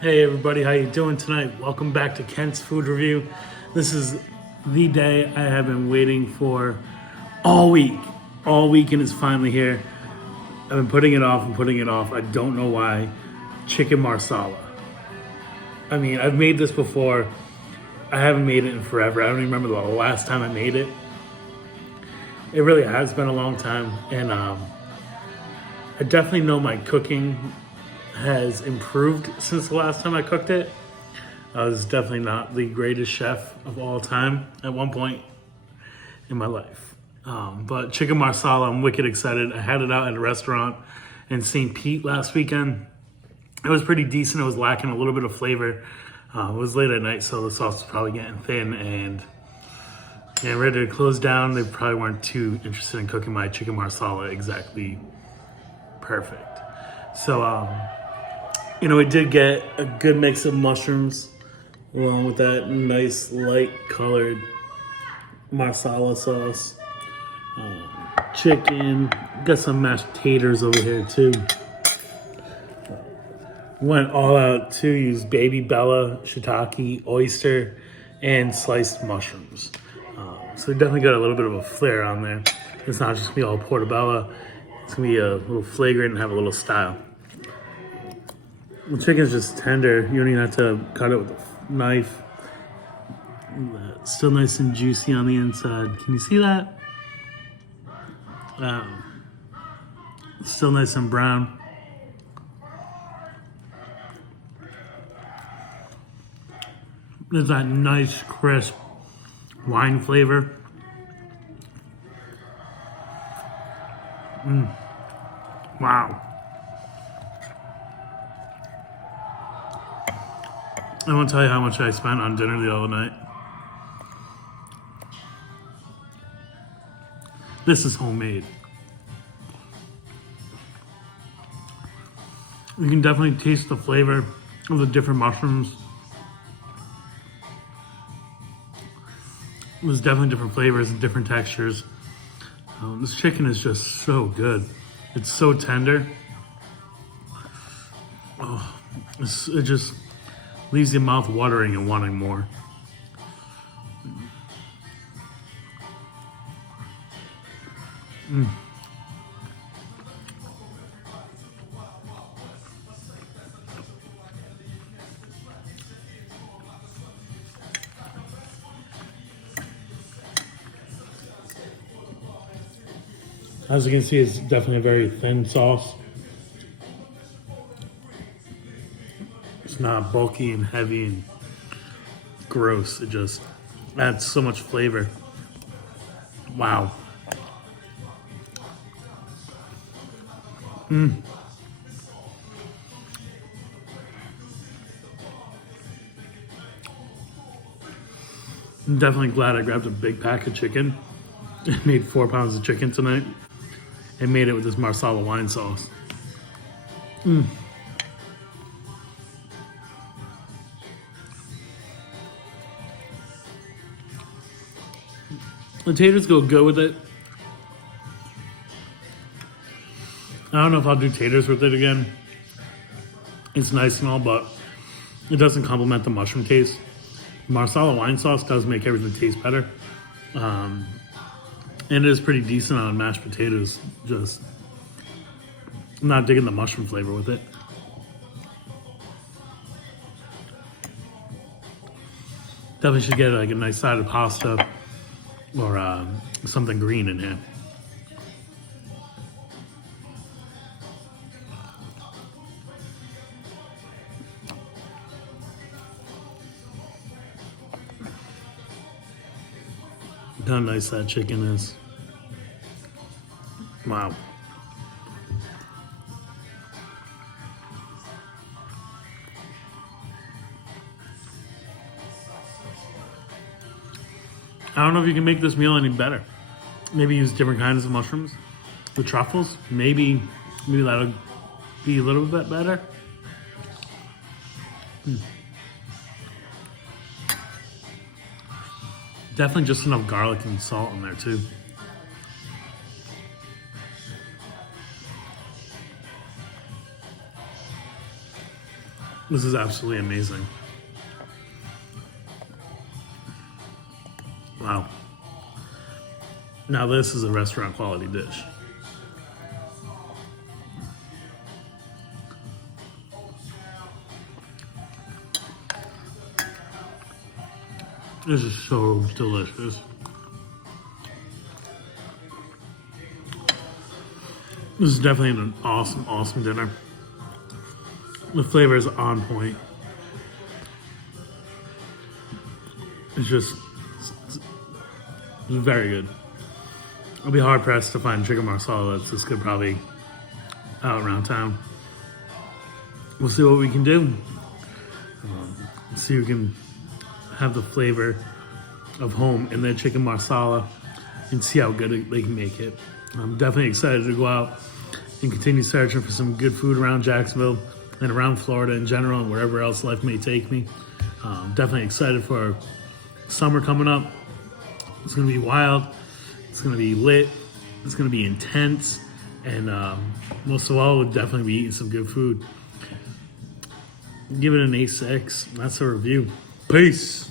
Hey everybody, how you doing tonight? Welcome back to Kent's Food Review. This is the day I have been waiting for all week. All week and it's finally here. I've been putting it off and putting it off. I don't know why. Chicken Marsala. I mean, I've made this before. I haven't made it in forever. I don't even remember the last time I made it. It really has been a long time. And I definitely know my cooking has improved since the last time I cooked it. I was definitely not the greatest chef of all time at one point in my life. But chicken marsala, I'm wicked excited. I had it out at a restaurant in St. Pete last weekend. It was pretty decent. It was lacking a little bit of flavor. It was late at night, so the sauce was probably getting thin and ready to close down. They probably weren't too interested in cooking my chicken marsala exactly perfect. So, we did get a good mix of mushrooms along with that nice light colored marsala sauce. Chicken, got some mashed taters over here too. Went all out to use baby Bella, shiitake, oyster, and sliced mushrooms. So we definitely got a little bit of a flair on there. It's not just gonna be all portobello. It's gonna be a little flagrant and have a little style. The chicken's just tender. You don't even have to cut it with a knife. Still nice and juicy on the inside. Can you see that? Still nice and brown. There's that nice, crisp wine flavor. Wow. I won't tell you how much I spent on dinner the other night. This is homemade. You can definitely taste the flavor of the different mushrooms. There's definitely different flavors and different textures. This chicken is just so good. It's so tender. Oh, it just leaves your mouth watering and wanting more. As you can see, it's definitely a very thin sauce. It's not bulky and heavy and gross. It just adds so much flavor. Wow. I'm definitely glad I grabbed a big pack of chicken. I made 4 pounds of chicken tonight and made it with this Marsala wine sauce. The taters go good with it. I don't know if I'll do taters with it again. It's nice and all, but it doesn't complement the mushroom taste. Marsala wine sauce does make everything taste better. And it is pretty decent on mashed potatoes. Just I'm not digging the mushroom flavor with it. Definitely should get like a nice side of pasta or something green in here. How nice that chicken is. Wow. I don't know if you can make this meal any better. Maybe use different kinds of mushrooms. The truffles, maybe that'll be a little bit better. Definitely just enough garlic and salt in there too. This is absolutely amazing. Wow. Now this is a restaurant quality dish. This is so delicious. This is definitely an awesome, awesome dinner. The flavor is on point. It's very good. I'll be hard pressed to find chicken marsala that's this good probably out around town. We'll see what we can do. See if we can have the flavor of home in their chicken marsala and see how good they can make it. I'm definitely excited to go out and continue searching for some good food around Jacksonville and around Florida in general and wherever else life may take me. Definitely excited for summer coming up. It's going to be wild. It's going to be lit. It's going to be intense. And most of all, we'll definitely be eating some good food. Give it an A6. That's a review. Peace.